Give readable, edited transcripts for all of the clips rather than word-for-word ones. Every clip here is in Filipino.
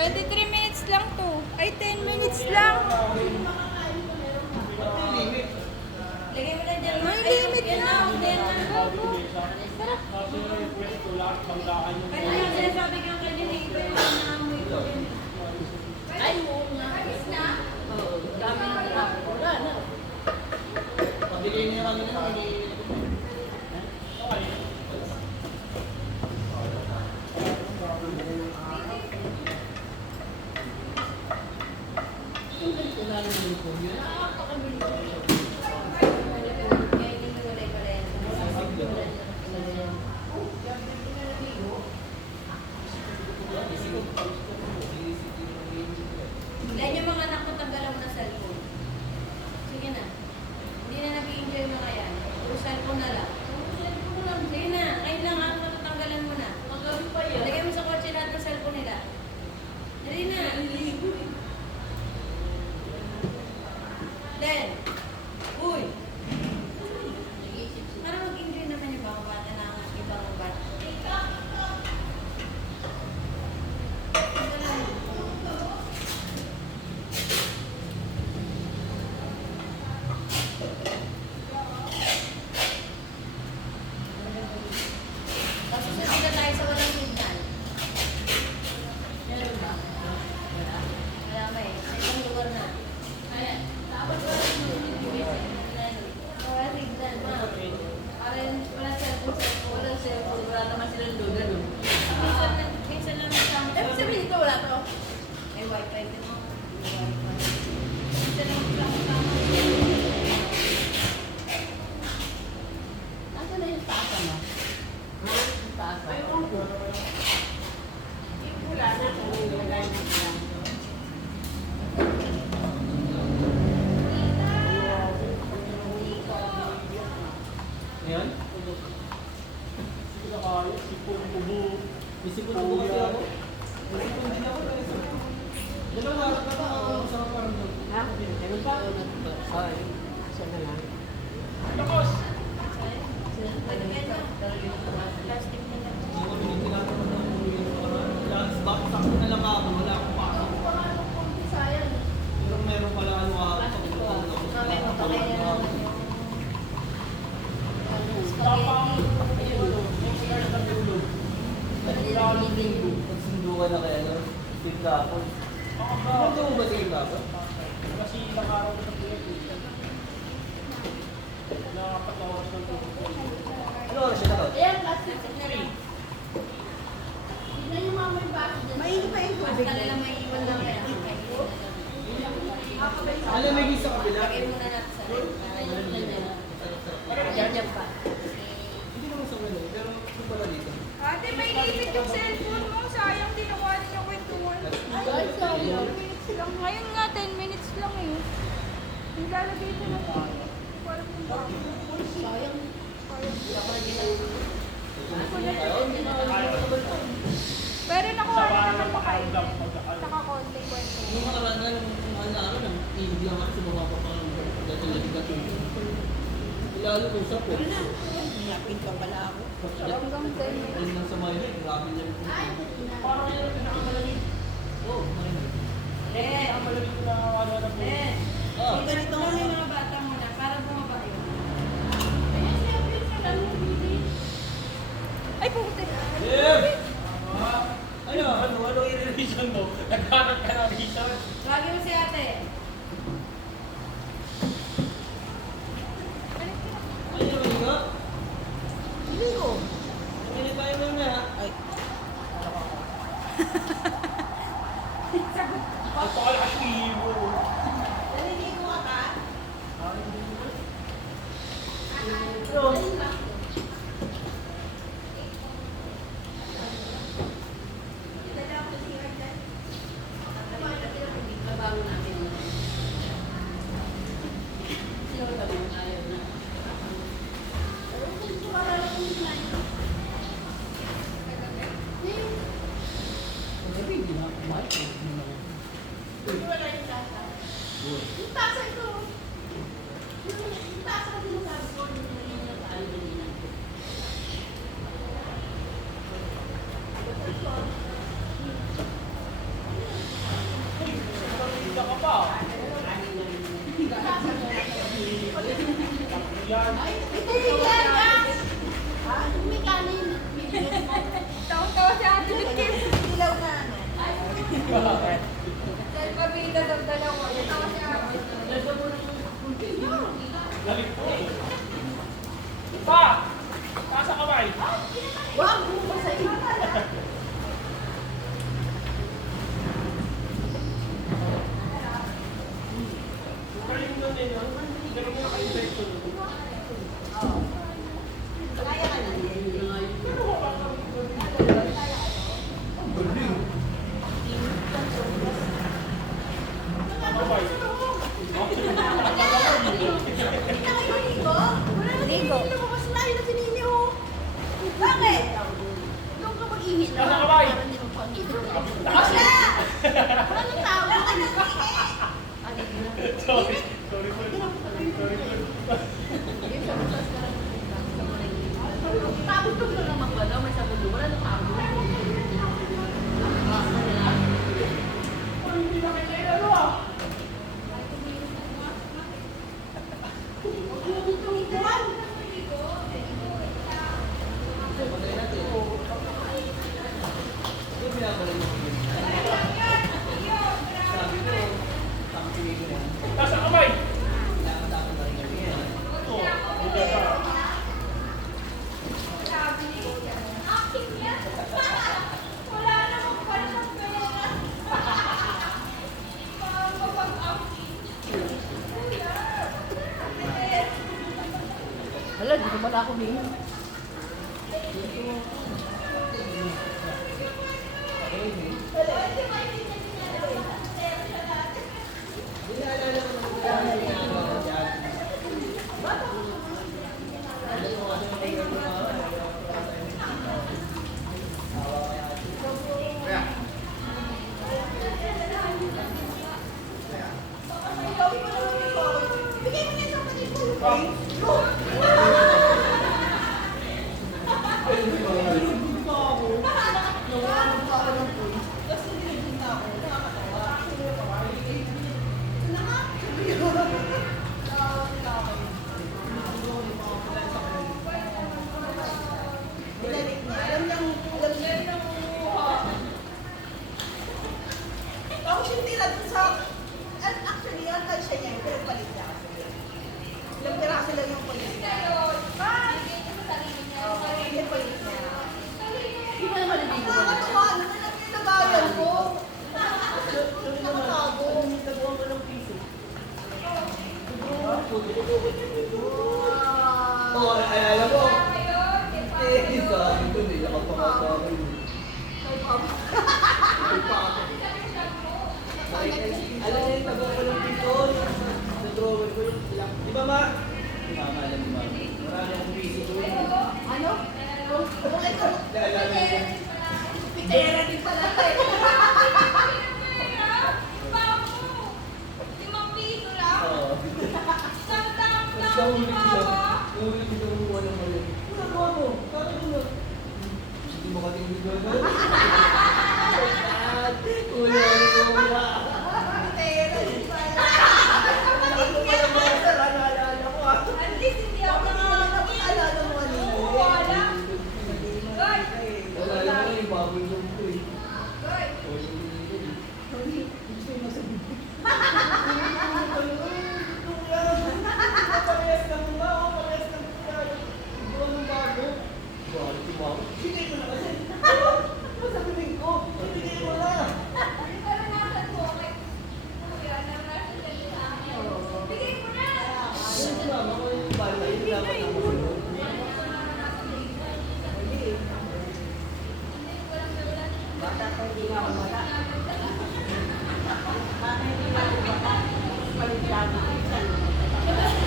23 minutes lang to. Ay, 10 minutes lang. Lagay mo na dyan. May limit Yan na. Kaya nga sinasabi ko kanya na iba yung naamoy ko. Ay, oo nga. Ayos na? Oo. Dami na nila. Wala na. Pabili niya kami na. Yung ganito na lang yung po yun. Nakakakabili ko yun. Kaya hindi wala yung pala yan. Dahil yung mga anak ko tanggalan mo na cellphone. Sige na. Hindi na nag-i-enjoy mga yan. Puro cellphone na lang. Sige na. Ngayon lang ako natatanggalan mo na. Magabi pa yan. Lagay mo sa kotse lahat ng cellphone nila. Dali na. Then, uy! Para mag-enjoy naman yung mga bata na ang ibang bata. Tapos susunod na tayo sa walang signal. Meron ba? Wala ba eh. Sa isang lugar na. Ayan. Tapos walang signal. Wala signal, ma. Parang wala cellphone. Walang cellphone. Wala naman silang lugar. Minsan lang kasama. Eh, sabihin dito wala to. May wifi din mo. Minsan lang kasama. Nasaan na yung taas mo? Yung taas mo? Yung wala na kung nilagay na sila. Ngayon? May sipon ubo kasi ako. May sipon din ako. Dalawa na harap na pa ako sa parang doon. Ha? Meron pa? Ay, isa na lang. Plastic na lang. Hindi ko pinitinato ko ng bakit sakto na lang ako. Wala akong pasok. Sayang. Pero meron pala ano ako. Meron pa kaya Pagsundo ka na kaya no? Tingkapon. Ano mo ba tingkapon? Kasi ilang araw ko sa Pilipinas. Nakapat na oras ng tubig. Ano oras siya na to? Ayan, plastic na lang. Tignan yung mga may baso dyan. Mainit pa yung tubig. Basta nila may iwan lang yan. Alam, may gisa kabila. Lagay muna natin sa rin. Dyan pa. Hindi naman sa wala, pero ito pala dito. Ate, may limit yung cellphone mo. Sayang ginawa niyo kwentuhan. Ay, sayang. 10 minutes lang. Ngayon nga, 10 minutes lang eh. Nilalagay ko na po. Parang kung bakit. Sayang. Pero nakuha naman pa kayo. Saka konti kwento. Nung makaraan na, nung mahal na araw, hindi lang ako sumaba pa pa ng dati-dati. Lalo kung sa po. Yapin pa pala ako. Hanggang 10 minutes. Ayun lang sa Maynila, grabe niya rin. Parang yun ang pinakamalamig. Oo, Maynila. Ang malamig na ano na po. Ah, Yung ganito mo yung mga bata muna para bumaba yun. Ay, puti. Ano yung reason mo? Nagkaroon ka ng reason? Lagi mo si ate. ayun naman nga. Hindi ko. Pili tayo mo na. Ay, Ito ka lakas ibo. Naliligo ka ka? Trabaho natin. Sino ba yung ayaw na? Pero kung para lang kung sinayin. Sabi, hindi na kumain. Wala yung tasa. Yung tasa ito. Yung tasa kasi nasabi ko, hindi na tayo kanina. Tawa-tawa si Ate Kim. Ilaw na ano. Dahil pabida ng dalawa. Tawa si Ate. Galit po. Pa! Taas ang kamay. Wag mo pa sa iyo. Galing nun eh, no? Ganun mo naka-injecto nun. Kaya ka na. Kamay. Ligo. Lumabas na yun na si Nini, oh. Bakit? Doon ka mag-ihi na. Taas ang kamay. Para hindi mo pang-ihi. Wala! Walang tao. Sorry. Sorry po. Pabutog na naman pala. May sabundo. Wala nang tao. Hindi na kaya ano ah. Yung pinapalay mo. Sabi ko, pakikinig ko yan. Taas ang kamay. Nakakatakan na rin kami yan. Oo. Hindi ka. Wala namang pala ng pera. Hala, di ko pala ako din. Tapos yung tira dun sa... Actually, ang kansya niya, yung pinagpalit niya kasi. Ilang piraso lang yung palit niya. Yung palit niya. Di ba naman hindi ko Nakakatawa, ano na lang yung nagayan ko. Nakatago. Nagawa mo ng piso. Wow. Oo, alam mo. Eh, sabi ko, hindi nakapakatawa yun. Alam niya yung tago ko ng piso. Nag-drawer ko yung ilang. Di ba, Ma? Di ba, Ma, alam mo, Ma? Marami akong piso ko. Ano? Kung ikaw, Alam niya. pitera din pala tayo. Oo. Nagkaulit siya. Ulit siya kumuha ng mali. Wala ko ako. Kaya mo na. Hindi mo katingin ko na. Wala. Pitera din pala. Ako pa ng mga sir. Ano ko ah. At least hindi ako Napakaalala mo ano. Wala. Wala lang yung baboy ko eh.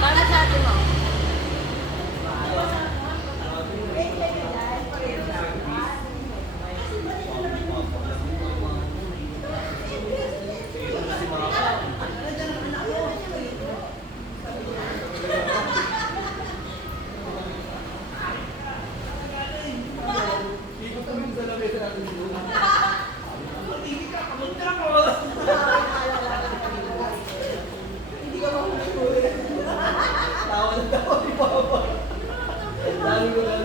Paano sa atin mo? Ikot kami sa lamesa natin doon. Hindi ka mahuli. Ang dami ko na